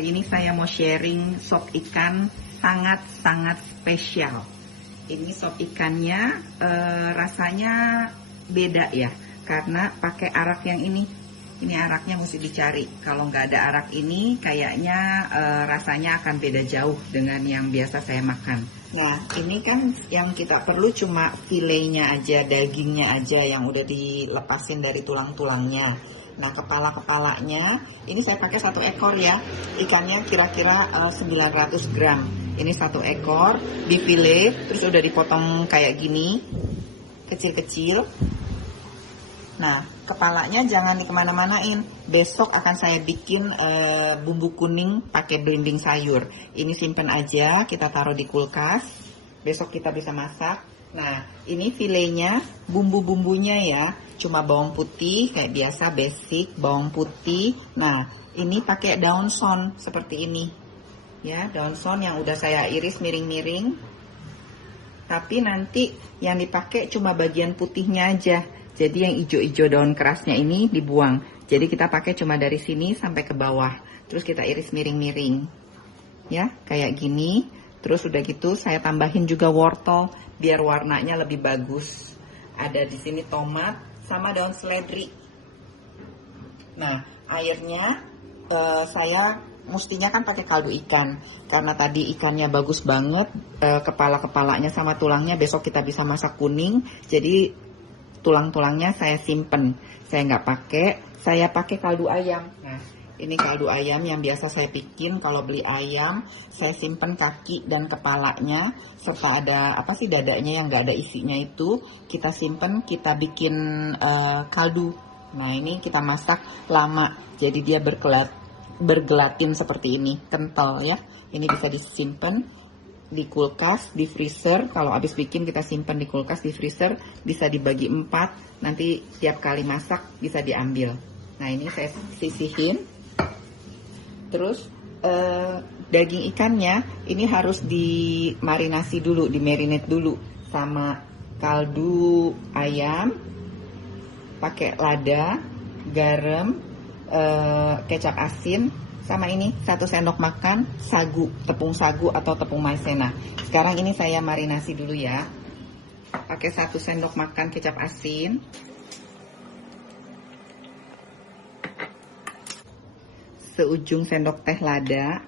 Hari ini saya mau sharing sop ikan sangat-sangat spesial. Ini sop ikannya rasanya beda ya, karena pakai arak yang ini. Ini araknya mesti dicari. Kalau nggak ada arak ini, kayaknya rasanya akan beda jauh dengan yang biasa saya makan. Nah, ini kan yang kita perlu cuma filenya aja, dagingnya aja yang udah dilepasin dari tulang-tulangnya. Nah, kepala-kepalanya ini saya pakai 1 ekor ya. Ikannya kira-kira 900 gram. Ini 1 ekor, difile, terus udah dipotong kayak gini, kecil-kecil. Nah, kepalanya jangan dikemana-manain. Besok akan saya bikin bumbu kuning pakai blending sayur. Ini simpen aja, kita taruh di kulkas. Besok kita bisa masak. Nah, ini filenya, bumbu-bumbunya ya. Cuma bawang putih, kayak biasa basic, bawang putih. Nah, ini pakai daun son seperti ini. Ya, daun son yang udah saya iris miring-miring. Tapi nanti yang dipakai cuma bagian putihnya aja. Jadi yang hijau-hijau daun kerasnya ini dibuang. Jadi kita pakai cuma dari sini sampai ke bawah. Terus kita iris miring-miring. Ya, kayak gini. Terus udah gitu saya tambahin juga wortel biar warnanya lebih bagus. Ada di sini tomat sama daun seledri. Nah, airnya saya mestinya kan pakai kaldu ikan. Karena tadi ikannya bagus banget, kepala-kepalanya sama tulangnya besok kita bisa masak kuning. Jadi tulang-tulangnya saya simpen. Saya nggak pakai, saya pakai kaldu ayam. Nah, ini kaldu ayam yang biasa saya bikin kalau beli ayam. Saya simpen kaki dan kepalanya, serta ada apa sih dadanya yang nggak ada isinya itu. Kita simpen, kita bikin kaldu. Nah, ini kita masak lama, jadi dia bergelatin seperti ini, kental ya. Ini bisa disimpan di kulkas, di freezer. Kalau habis bikin kita simpan di kulkas, di freezer, bisa dibagi 4. Nanti tiap kali masak bisa diambil. Nah, ini saya sisihin. Terus daging ikannya ini harus dimarinasi dulu, dimarinate dulu sama kaldu ayam, pakai lada, garam, kecap asin, sama ini 1 sendok makan sagu, tepung sagu atau tepung maizena. Sekarang ini saya marinasi dulu ya. Pakai 1 sendok makan kecap asin, seujung sendok teh lada,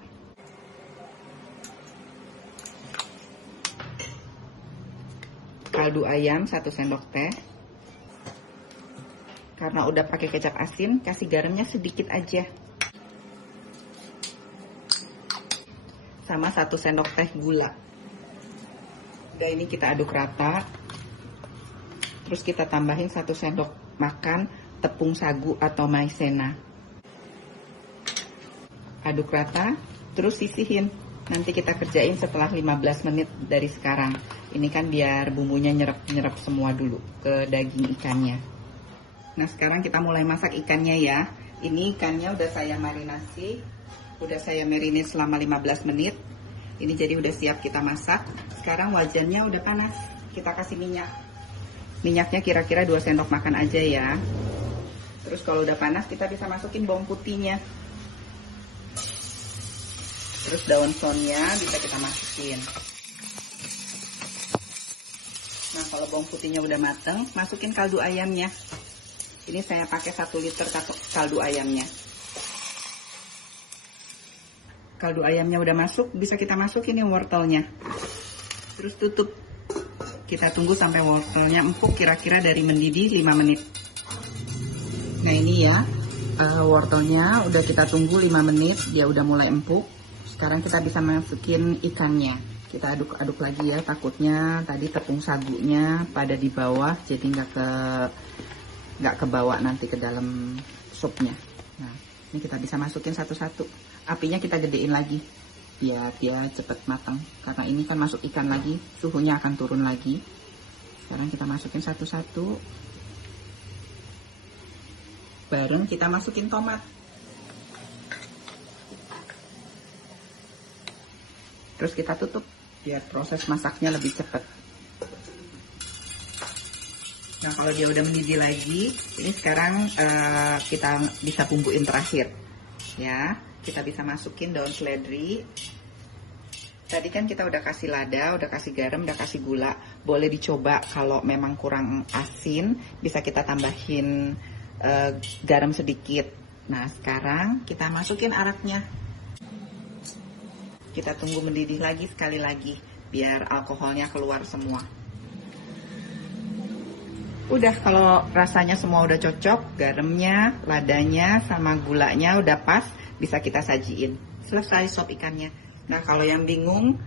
kaldu ayam 1 sendok teh. Karena udah pakai kecap asin, kasih garamnya sedikit aja. Sama 1 sendok teh gula. Udah, ini kita aduk rata. Terus kita tambahin 1 sendok makan tepung sagu atau maizena. Aduk rata, terus sisihin. Nanti kita kerjain setelah 15 menit dari sekarang. Ini kan biar bumbunya nyerap semua dulu ke daging ikannya. Nah, sekarang kita mulai masak ikannya ya. Ini ikannya udah saya marinasi, udah saya marinate selama 15 menit. Ini jadi udah siap kita masak. Sekarang wajannya udah panas, kita kasih minyak. Minyaknya kira-kira 2 sendok makan aja ya. Terus kalau udah panas kita bisa masukin bawang putihnya. Terus daun sonnya bisa kita masukin. Nah, kalau bawang putihnya udah mateng, masukin kaldu ayamnya. Ini saya pakai 1 liter kaldu ayamnya. Kaldu ayamnya udah masuk, bisa kita masukin nih wortelnya. Terus tutup. Kita tunggu sampai wortelnya empuk, kira-kira dari mendidih 5 menit. Nah, ini ya, wortelnya udah kita tunggu 5 menit, dia udah mulai empuk. Sekarang kita bisa masukin ikannya. Kita aduk-aduk lagi ya, takutnya tadi tepung sagunya pada di bawah, jadi nggak kebawa nanti ke dalam supnya. Nah, ini kita bisa masukin satu-satu. Apinya kita gedein lagi biar dia cepet matang. Karena ini kan masuk ikan lagi, suhunya akan turun lagi. Sekarang kita masukin satu-satu. Baru kita masukin tomat. Terus kita tutup biar proses masaknya lebih cepat. Nah, kalau dia udah mendidih lagi, ini sekarang kita bisa bumbuin terakhir. Ya, kita bisa masukin daun seledri. Tadi kan kita udah kasih lada, udah kasih garam, udah kasih gula. Boleh dicoba kalau memang kurang asin, bisa kita tambahin garam sedikit. Nah, sekarang kita masukin araknya. Kita tunggu mendidih lagi sekali lagi, biar alkoholnya keluar semua. Udah, kalau rasanya semua udah cocok, garamnya, ladanya, sama gulanya udah pas, bisa kita sajiin. Selesai sop ikannya. Nah, kalau yang bingung,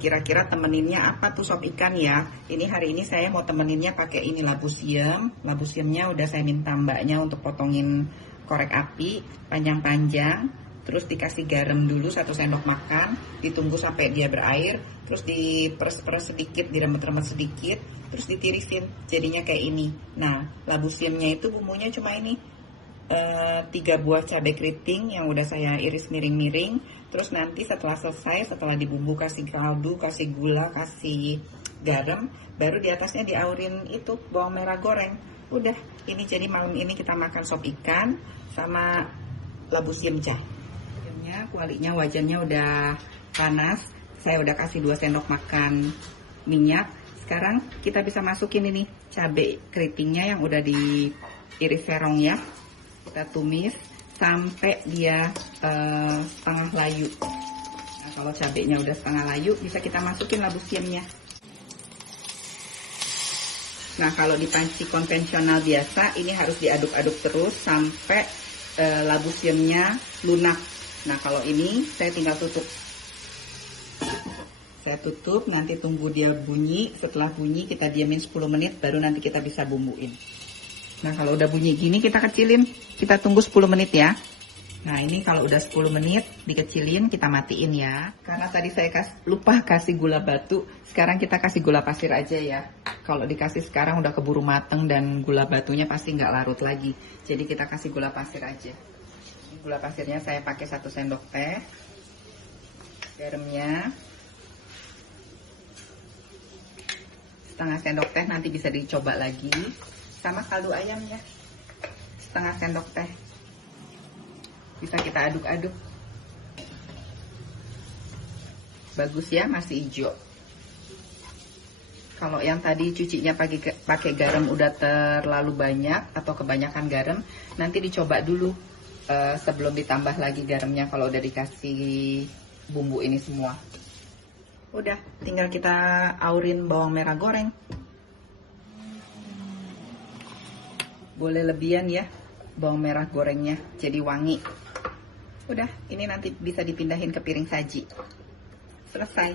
kira-kira temeninnya apa tuh sop ikan ya? Ini hari ini saya mau temeninnya pakai ini labu siam. Labu siamnya udah saya minta mbaknya untuk potongin korek api panjang-panjang. Terus dikasih garam dulu 1 sendok makan, ditunggu sampai dia berair, terus diperes-peres sedikit, diremet-remet sedikit, terus ditirisin, jadinya kayak ini. Nah, labu siamnya itu bumbunya cuma ini, 3 buah cabai keriting yang udah saya iris miring-miring. Terus nanti setelah selesai, setelah dibumbu, kasih kaldu, kasih gula, kasih garam, baru di atasnya diaurin itu bawang merah goreng. Udah, ini jadi malam ini kita makan sop ikan sama labu siam. Kualinya wajannya udah panas, saya udah kasih 2 sendok makan minyak. Sekarang kita bisa masukin ini cabai keritingnya yang udah diiris serong ya. Kita tumis sampai dia setengah layu. Nah, kalau cabainya udah setengah layu, bisa kita masukin labu siamnya. Nah, kalau di panci konvensional biasa, ini harus diaduk-aduk terus sampai labu siamnya lunak. Nah, kalau ini saya tinggal tutup. Saya tutup, nanti tunggu dia bunyi. Setelah bunyi kita diamin 10 menit, baru nanti kita bisa bumbuin. Nah, kalau udah bunyi gini kita kecilin. Kita tunggu 10 menit ya. Nah, ini kalau udah 10 menit dikecilin, kita matiin ya. Karena tadi saya lupa kasih gula batu. Sekarang kita kasih gula pasir aja ya. Kalau dikasih sekarang udah keburu mateng dan gula batunya pasti nggak larut lagi. Jadi kita kasih gula pasir aja. Gula pasirnya saya pakai 1 sendok teh. Garamnya setengah sendok teh, nanti bisa dicoba lagi. Sama kaldu ayamnya setengah sendok teh. Bisa kita aduk-aduk. Bagus ya, masih hijau. Kalau yang tadi cucinya pakai garam udah terlalu banyak atau kebanyakan garam, nanti dicoba dulu sebelum ditambah lagi garamnya kalau udah dikasih bumbu ini semua. Udah, tinggal kita aurin bawang merah goreng. Boleh lebihan ya bawang merah gorengnya, jadi wangi. Udah, ini nanti bisa dipindahin ke piring saji. Selesai.